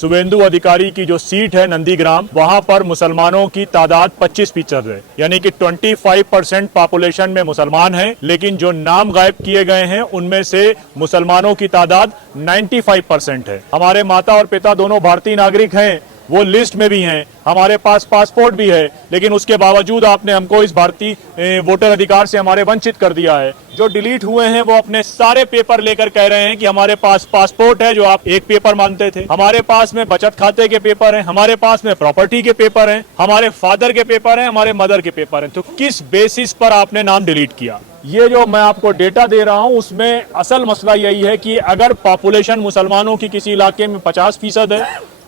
शुभेंदु अधिकारी की जो सीट है नंदीग्राम, वहां पर मुसलमानों की तादाद 25% है, यानी कि 25% पॉपुलेशन में मुसलमान हैं, लेकिन जो नाम गायब किए गए हैं उनमें से मुसलमानों की तादाद 95% है। हमारे माता और पिता दोनों भारतीय नागरिक हैं, वो लिस्ट में भी हैं, हमारे पास पासपोर्ट भी है, लेकिन उसके बावजूद आपने हमको इस भारतीय वोटर अधिकार से हमारे वंचित कर दिया है। जो डिलीट हुए हैं वो अपने सारे पेपर लेकर कह रहे हैं कि हमारे पास पासपोर्ट है, जो आप एक पेपर मांगते थे, हमारे पास में बचत खाते के पेपर हैं, हमारे पास में प्रॉपर्टी के पेपर हैं, हमारे फादर के पेपर हैं, हमारे मदर के पेपर हैं। तो किस बेसिस पर आपने नाम डिलीट किया? ये जो मैं आपको डेटा दे रहा हूं उसमें असल मसला यही है कि अगर पॉपुलेशन मुसलमानों की किसी इलाके में 50% है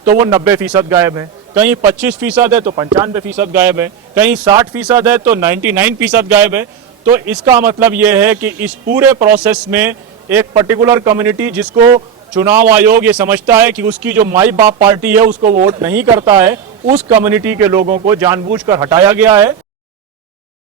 तो वो 90% गायब है, कहीं 25% है तो 95% गायब है, कहीं 60% है तो 99% गायब है। तो इसका मतलब ये है कि इस पूरे प्रोसेस में एक पर्टिकुलर कम्युनिटी, जिसको चुनाव आयोग ये समझता है कि उसकी जो माई बाप पार्टी है उसको वोट नहीं करता है, उस कम्युनिटी के लोगों को जानबूझकर हटाया गया है।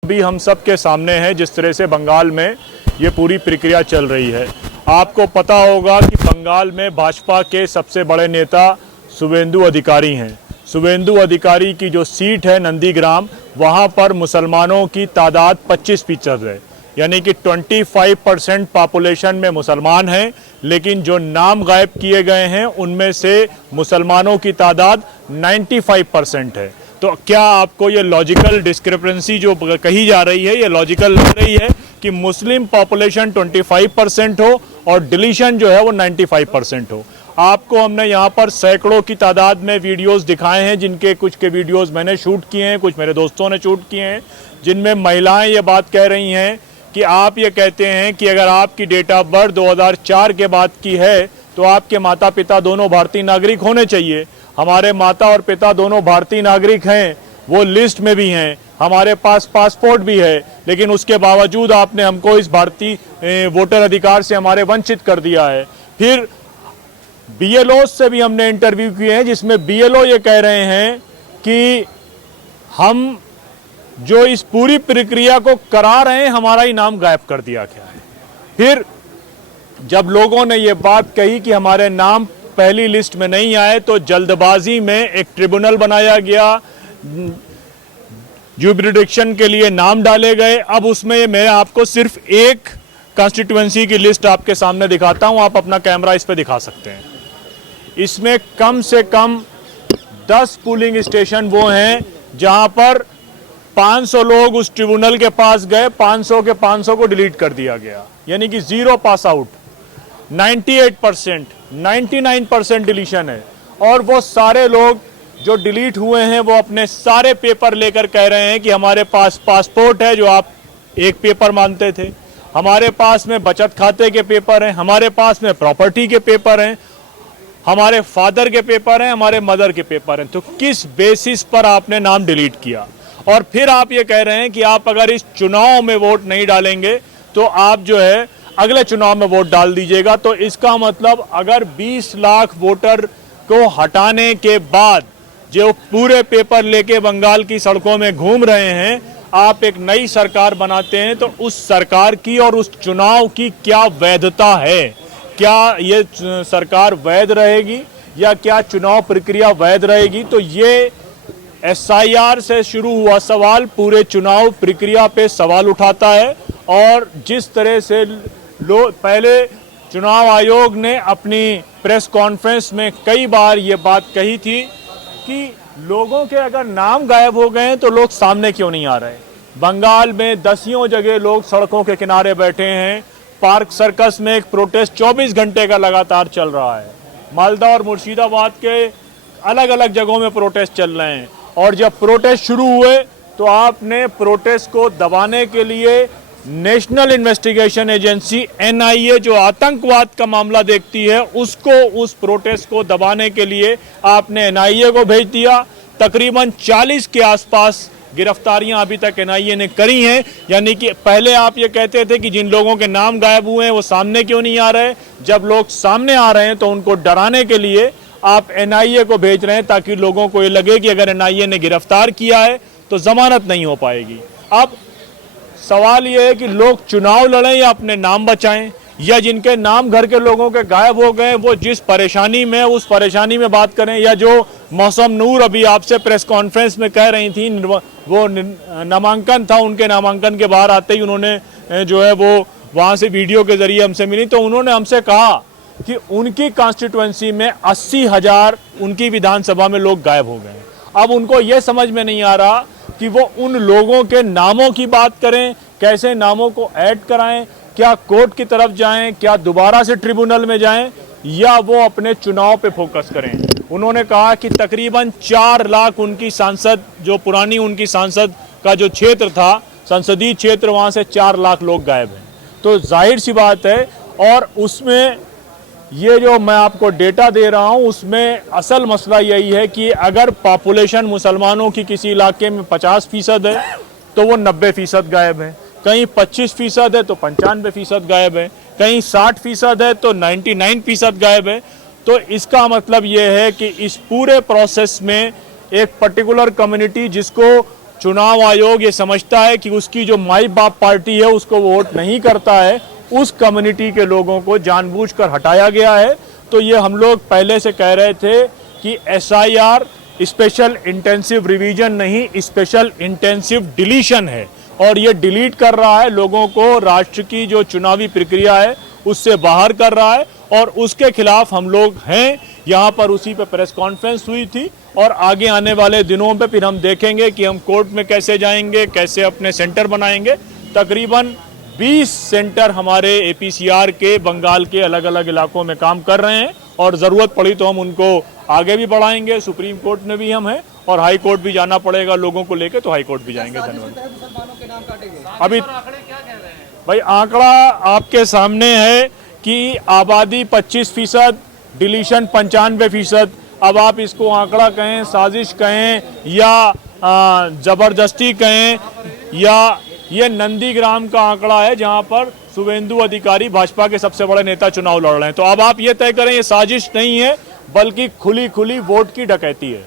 अभी हम सब के सामने है जिस तरह से बंगाल में ये पूरी प्रक्रिया चल रही है। आपको पता होगा कि बंगाल में भाजपा के सबसे बड़े नेता शुभेंदु अधिकारी हैं। शुभेंदु अधिकारी की जो सीट है नंदीग्राम, वहां पर मुसलमानों की तादाद 25% है, यानी कि 25% पॉपुलेशन में मुसलमान हैं, लेकिन जो नाम गायब किए गए हैं उनमें से मुसलमानों की तादाद 95% है। तो क्या आपको ये लॉजिकल डिस्क्रिपेंसी जो कही जा रही है, ये लॉजिकल लग रही है कि मुस्लिम पॉपुलेशन 25% हो और डिलीशन जो है वो 95% हो? आपको हमने यहाँ पर सैकड़ों की तादाद में वीडियोस दिखाए हैं, जिनके कुछ के वीडियोस मैंने शूट किए हैं, कुछ मेरे दोस्तों ने शूट किए हैं, जिनमें महिलाएं ये बात कह रही हैं कि आप ये कहते हैं कि अगर आपकी डेट ऑफ बर्थ 2004 के बाद की है तो आपके माता पिता दोनों भारतीय नागरिक होने चाहिए। हमारे माता और पिता दोनों भारतीय नागरिक हैं, वो लिस्ट में भी हैं, हमारे पास पासपोर्ट भी है, लेकिन उसके बावजूद आपने हमको इस भारतीय वोटर अधिकार से हमारे वंचित कर दिया है। फिर BLO से भी हमने इंटरव्यू किए हैं, जिसमें BLO ये कह रहे हैं कि हम जो इस पूरी प्रक्रिया को करा रहे हैं, हमारा ही नाम गायब कर दिया गया है। फिर जब लोगों ने ये बात कही कि हमारे नाम पहली लिस्ट में नहीं आए, तो जल्दबाजी में एक ट्रिब्यूनल बनाया गया, ज्यूरिडिक्शन के लिए नाम डाले गए। अब उसमें मैं आपको सिर्फ एक कॉन्स्टिट्यूएंसी की लिस्ट आपके सामने दिखाता हूं, आप अपना कैमरा इस पे दिखा सकते हैं। इसमें कम से कम 10 पोलिंग स्टेशन वो हैं जहां पर 500 लोग उस ट्रिब्यूनल के पास गए, 500 के 500 को डिलीट कर दिया गया, यानी कि 0 पास आउट। 98%, 99% डिलीशन है। और वो सारे लोग जो डिलीट हुए हैं वो अपने सारे पेपर लेकर कह रहे हैं कि हमारे पास पासपोर्ट है, जो आप एक पेपर मानते थे, हमारे पास में बचत खाते के पेपर हैं, हमारे पास में प्रॉपर्टी के पेपर हैं, हमारे फादर के पेपर हैं, हमारे मदर के पेपर हैं। तो किस बेसिस पर आपने नाम डिलीट किया? और फिर आप ये कह रहे हैं कि आप अगर इस चुनाव में वोट नहीं डालेंगे तो आप जो है अगले चुनाव में वोट डाल दीजिएगा। तो इसका मतलब अगर 20 लाख वोटर को हटाने के बाद जो पूरे पेपर लेके बंगाल की सड़कों में घूम रहे हैं, आप एक नई सरकार बनाते हैं, तो उस सरकार की और उस चुनाव की क्या वैधता है? क्या ये सरकार वैध रहेगी या क्या चुनाव प्रक्रिया वैध रहेगी? तो ये SIR से शुरू हुआ सवाल पूरे चुनाव प्रक्रिया पे सवाल उठाता है। और जिस तरह से पहले चुनाव आयोग ने अपनी प्रेस कॉन्फ्रेंस में कई बार ये बात कही थी कि लोगों के अगर नाम गायब हो गए हैं तो लोग सामने क्यों नहीं आ रहे। बंगाल में दसियों जगह लोग सड़कों के किनारे बैठे हैं। पार्क सर्कस में एक प्रोटेस्ट 24 घंटे का लगातार चल रहा है। मालदा और मुर्शिदाबाद के अलग अलग जगहों में प्रोटेस्ट चल रहे हैं। और जब प्रोटेस्ट शुरू हुए तो आपने प्रोटेस्ट को दबाने के लिए नेशनल इन्वेस्टिगेशन एजेंसी NIA, जो आतंकवाद का मामला देखती है, उसको उस प्रोटेस्ट को दबाने के लिए आपने NIA को भेज दिया। तकरीबन 40 के आसपास गिरफ्तारियां अभी तक NIA ने करी हैं। यानी कि पहले आप ये कहते थे कि जिन लोगों के नाम गायब हुए हैं वो सामने क्यों नहीं आ रहे। जब लोग सामने आ रहे हैं तो उनको डराने के लिए आप NIA को भेज रहे हैं, ताकि लोगों को ये लगे कि अगर NIA ने गिरफ्तार किया है तो जमानत नहीं हो पाएगी। अब सवाल ये है कि लोग चुनाव लड़ें या अपने नाम बचाएं, या जिनके नाम घर के लोगों के गायब हो गए, वो जिस परेशानी में, उस परेशानी में बात करें, या जो मौसम नूर अभी आपसे प्रेस कॉन्फ्रेंस में कह रही थी, वो नामांकन था, उनके नामांकन के बाहर आते ही उन्होंने जो है वो वहाँ से वीडियो के जरिए हमसे मिली, तो उन्होंने हमसे कहा कि उनकी कॉन्स्टिट्यूएंसी में 80,000 उनकी विधानसभा में लोग गायब हो गए। अब उनको ये समझ में नहीं आ रहा कि वो उन लोगों के नामों की बात करें, कैसे नामों को ऐड कराएं, क्या कोर्ट की तरफ जाएं, क्या दोबारा से ट्रिब्यूनल में जाएं, या वो अपने चुनाव पे फोकस करें। उन्होंने कहा कि तकरीबन 4 लाख उनकी सांसद, जो पुरानी उनकी सांसद का जो क्षेत्र था, संसदीय क्षेत्र, वहाँ से 4 लाख लोग गायब हैं। तो जाहिर सी बात है, और उसमें ये जो मैं आपको डेटा दे रहा हूं, उसमें असल मसला यही है कि अगर पॉपुलेशन मुसलमानों की किसी इलाके में 50% है तो वो 90% गायब है, कहीं 25% है तो 95% गायब है, कहीं 60% है तो 99% गायब है। तो इसका मतलब ये है कि इस पूरे प्रोसेस में एक पर्टिकुलर कम्युनिटी, जिसको चुनाव आयोग ये समझता है कि उसकी जो माई बाप पार्टी है उसको वोट नहीं करता है, उस कम्युनिटी के लोगों को जानबूझकर हटाया गया है। तो ये हम लोग पहले से कह रहे थे कि SIR स्पेशल इंटेंसिव रिवीजन नहीं, स्पेशल इंटेंसिव डिलीशन है, और ये डिलीट कर रहा है लोगों को, राष्ट्र की जो चुनावी प्रक्रिया है उससे बाहर कर रहा है, और उसके खिलाफ हम लोग हैं। यहाँ पर उसी पे प्रेस कॉन्फ्रेंस हुई थी, और आगे आने वाले दिनों पे फिर हम देखेंगे कि हम कोर्ट में कैसे जाएंगे, कैसे अपने सेंटर बनाएंगे। तकरीबन 20 सेंटर हमारे APCR के बंगाल के अलग अलग इलाकों में काम कर रहे हैं, और ज़रूरत पड़ी तो हम उनको आगे भी बढ़ाएंगे। सुप्रीम कोर्ट में भी हम हैं, और हाई कोर्ट भी जाना पड़ेगा लोगों को लेके, तो हाई कोर्ट भी जाएंगे। धन्यवाद। अभी भाई आंकड़ा आपके सामने है कि आबादी 25%, डिलीशन 95%। अब आप इसको आंकड़ा कहें, साजिश कहें, या जबरदस्ती कहें, या ये नंदीग्राम का आंकड़ा है जहां पर शुभेंदु अधिकारी भाजपा के सबसे बड़े नेता चुनाव लड़ रहे हैं। तो अब आप ये तय करें, ये साजिश नहीं है बल्कि खुली खुली वोट की डकैती है।